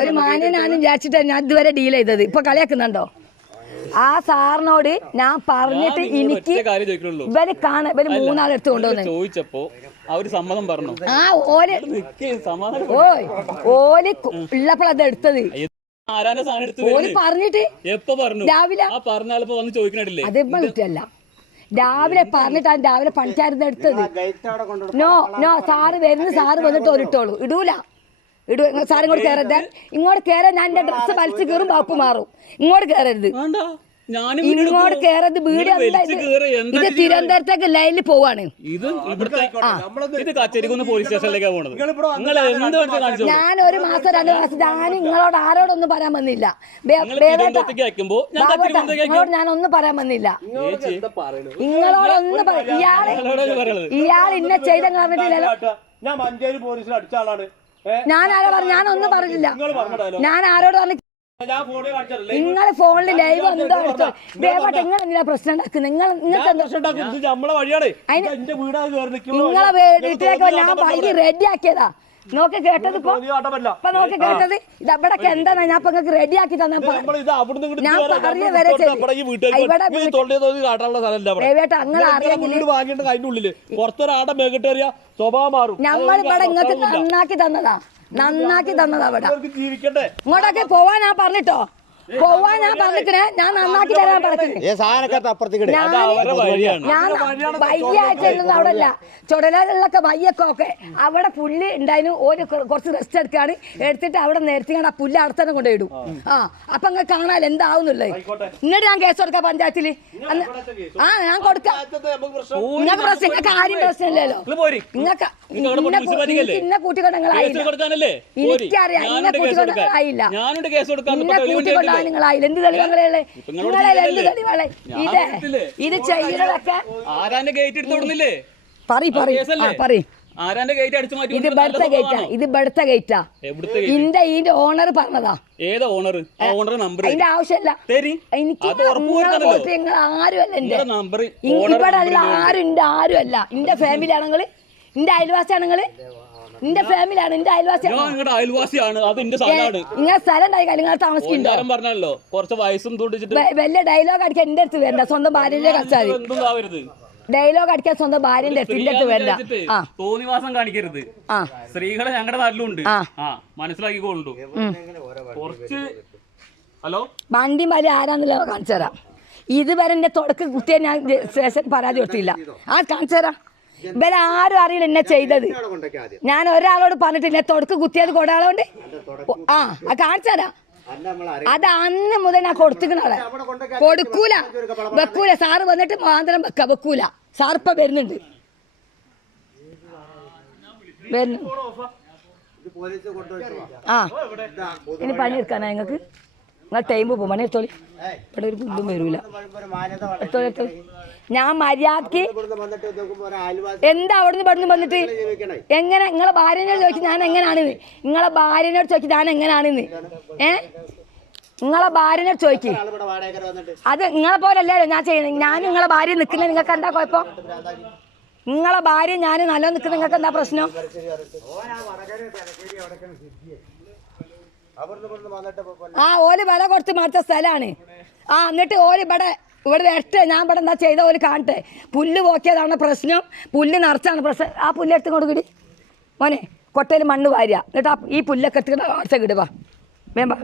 ഒരു മാന്യനാണെന്ന് വിചാരിച്ചിട്ട് ഞാൻ ഇതുവരെ ഡീൽ ചെയ്തത്. ഇപ്പൊ കളിയാക്കുന്നുണ്ടോ? ആ സാറിനോട് ഞാൻ പറഞ്ഞിട്ട് എനിക്ക് ഇവര് മൂന്നാളെടുത്ത് കൊണ്ടുവന്നു. ആ ഓല് ഉള്ളപ്പോഴത് എടുത്തത് ഓല് പറഞ്ഞിട്ട് രാവിലെ അതിപ്പോ കിട്ടല്ല. രാവിലെ പറഞ്ഞിട്ടാണ് രാവിലെ പണിക്കാരുന്ന് എടുത്തത്. നോ സാറ് വരുന്ന സാറ് വന്നിട്ട് ഒരിട്ടോളൂ. ഇടൂല സാർ ഇങ്ങോട്ട് കയറരുത്. ഇങ്ങോട്ട് കയറാൻ ഞാൻ എന്റെ ഡ്രസ്സ് വലിച്ചു കീറും വകുപ്പ് മാറും. ഇങ്ങോട്ട് കയറരുത്, ഇങ്ങോട്ട് കയറരുത്. വീഡിയോ ഇത് തിരുവനന്തപുരത്തേക്ക് ലൈനിൽ പോവാണ്. ഞാൻ ഒരു മാസം 2 മാസം ഞാൻ നിങ്ങളോട് ആരോടൊന്നും പറയാൻ വന്നില്ല. ഞാനൊന്നും പറയാൻ വന്നില്ല. നിങ്ങളോടൊന്നും ഇയാൾ ഇന്നെ ചെയ്ത പറഞ്ഞിട്ടില്ലല്ലോ. ഞാൻ ആരാ പറഞ്ഞു? ഞാനൊന്നും പറഞ്ഞില്ല. ഞാൻ ആരോട് പറഞ്ഞു? നിങ്ങൾ ഫോണിൽ ലൈവ് എന്തോ അടിച്ചോ. ദേവട്ടെ നിങ്ങൾ എന്തിനാ പ്രശ്നം ഉണ്ടാക്കുന്നത്? നിങ്ങളെ വീട്ടിലേക്ക് ഞാൻ വൈകി റെഡി ആക്കിയതാ. നോക്കി കേട്ടത് ഇപ്പൊ നോക്കി കേട്ടത് ഇത് അവിടൊക്കെ എന്താണ് ഞാൻ ഇപ്പൊ നിങ്ങൾക്ക് റെഡി ആക്കി തന്നെ ഞാൻ പറഞ്ഞ വരെ അങ്ങനെ അറിയാമെങ്കിൽ നമ്മളിവിടെ നിങ്ങൾക്ക് നന്നാക്കി തന്നതാ ഇവിടെ. ഇങ്ങോട്ടൊക്കെ പോവാൻ ഞാൻ പറഞ്ഞിട്ടോ, പോവാൻ ഞാൻ പറഞ്ഞിട്ടേ ഞാൻ നന്നാക്കി തരാൻ പറഞ്ഞത്. ഞാൻ വയ്യായിട്ടൊന്നും അവിടെ അല്ല, ചുടലകളിലൊക്കെ വയ്യൊക്കെ അവിടെ പുല്ല് ഉണ്ടായിരുന്നു. ഓര് കുറച്ച് റെസ്റ്റ് എടുക്കുകയാണ്. എടുത്തിട്ട് അവിടെ നേരത്തെ ആ പുല്ല് അവിടെ തന്നെ കൊണ്ടുപോയിടും. അപ്പൊ അങ്ങനെ കാണാൻ എന്താവുന്നുള്ളത്. ഇങ്ങോട്ട് ഞാൻ കേസ് കൊടുക്കാം പഞ്ചായത്തില്. ഞാൻ കൊടുക്കാം. നിങ്ങൾക്ക് പ്രശ്നം, നിങ്ങൾക്ക് ആരും പ്രശ്നമില്ലല്ലോ. നിങ്ങൾക്ക് ഇന്ന കൂട്ടിക്കൊണ്ടങ്ങളായില്ല. എനിക്കറിയാം ഇന്ന കൂട്ടിക്കൊണ്ടങ്ങളായില്ല. ഇന്ന കൂട്ടിക്കൊണ്ട നിങ്ങളായില്ല. എന്ത് തെളിവുകളെ ഇത് ചെയ്യുന്നതൊക്കെ ഇത് ബടുത്ത ഗേറ്റാ. ഇത് ബടുത്ത ഗേറ്റാ. ഇതിന്റെ ഓണർ പറഞ്ഞതാ. അതിന്റെ ആവശ്യമില്ല എനിക്ക്. നിങ്ങൾ ആരുമല്ല എന്റെ ഇവിടെ അല്ല, ആരുമല്ല. എന്റെ ഫാമിലി ആണെങ്കിൽ, എന്റെ അയൽവാസിയാണെങ്കിൽ, എന്റെ ഫാമിലിയാണ്, എന്റെ അയൽവാസിയാണ്. ഇങ്ങനെ സ്ഥലം ഉണ്ടായി നിങ്ങൾ താമസിക്കുന്നുണ്ടോ? വലിയ ഡയലോഗ് അടിക്കാൻ എന്റെ അടുത്ത് വരണ്ട. സ്വന്തം ഭാര്യയിലെ കളിച്ചാൽ ഡയലോഗ് അടിക്കാൻ സ്വന്തം ഭാര്യന്റെ അടുത്ത് വരണ്ട. തോന്നിവാസം കാണിക്കരുത്. സ്ത്രീകളെ ഞങ്ങളുടെ നാട്ടിലുണ്ട്, മനസ്സിലാക്കിക്കൊണ്ടു. ഹലോ വണ്ടി മല ആരാന്നല്ലോ കാണിച്ചു തരാം. ഇതുവരെ എന്റെ തുടക്കം കുത്തിയെ ഞാൻ സ്റ്റേഷൻ പരാതി കൊടുത്തില്ല. കാണിച്ചു തരാം. ഇവരെ ആരും അറിയില്ല എന്നെ ചെയ്തത്. ഞാൻ ഒരാളോട് പറഞ്ഞിട്ടില്ല തുടക്ക് കുത്തിയത് കൊടാളോണ്ട്. കാണിച്ചു തരാം. അത് അന്ന് മുതൽ ഞാൻ കൊടുത്തിക്കണവിടെ. കൊടുക്കൂല, വെക്കൂല. സാറ് വന്നിട്ട് മാന്തരം വെക്കൂല. സാർ ഇപ്പൊ വരുന്നുണ്ട്. ഇനി പണിയെടുക്കാനാ നിങ്ങൾക്ക്? നിങ്ങൾ ടൈം പോകും, പണിയെടുത്തോളി. ഇവിടെ ഒരു പുല്ലും വരൂല. ഞാൻ മര്യാദക്ക് എന്താ അവിടുന്ന് ഇവിടുന്ന് വന്നിട്ട് എങ്ങനെ നിങ്ങളെ ഭാര്യനോട് ചോദിച്ചു ഞാൻ എങ്ങനെയാണെന്ന്. നിങ്ങളെ ഭാര്യനോട് ചോദിച്ചു ഞാൻ എങ്ങനെയാണെന്ന്. നിങ്ങളെ ഭാര്യനോട് ചോദിക്കും. അത് നിങ്ങളെ പോലല്ലല്ലോ ഞാൻ ചെയ്യുന്നത്. ഞാൻ നിങ്ങളെ ഭാര്യ നിൽക്കുന്നത് നിങ്ങൾക്ക് എന്താ കുഴപ്പം? നിങ്ങളെ ഭാര്യ ഞാൻ നല്ല നിൽക്കുന്നത് നിങ്ങൾക്ക് എന്താ പ്രശ്നം? ഓല് വില കൊടുത്ത് മാറ്റ സ്ഥലമാണ്. എന്നിട്ട് ഓല് ഇവിടെ വരട്ടെ. ഞാൻ ഇവിടെ എന്താ ചെയ്ത ഓല് കാണട്ടെ. പുല്ല് പോക്കിയതാണ് പ്രശ്നം, പുല്ല് നിറച്ചാണ് പ്രശ്നം. ആ പുല്ലെടുത്ത് കൊണ്ട് കിടി മോനെ. കൊട്ടയിൽ മണ്ണ് വാരുക. എന്നിട്ട് ഈ പുല്ലൊക്കെ എടുത്തിട്ട് അടുത്ത കിടുവാ വേമ്പ.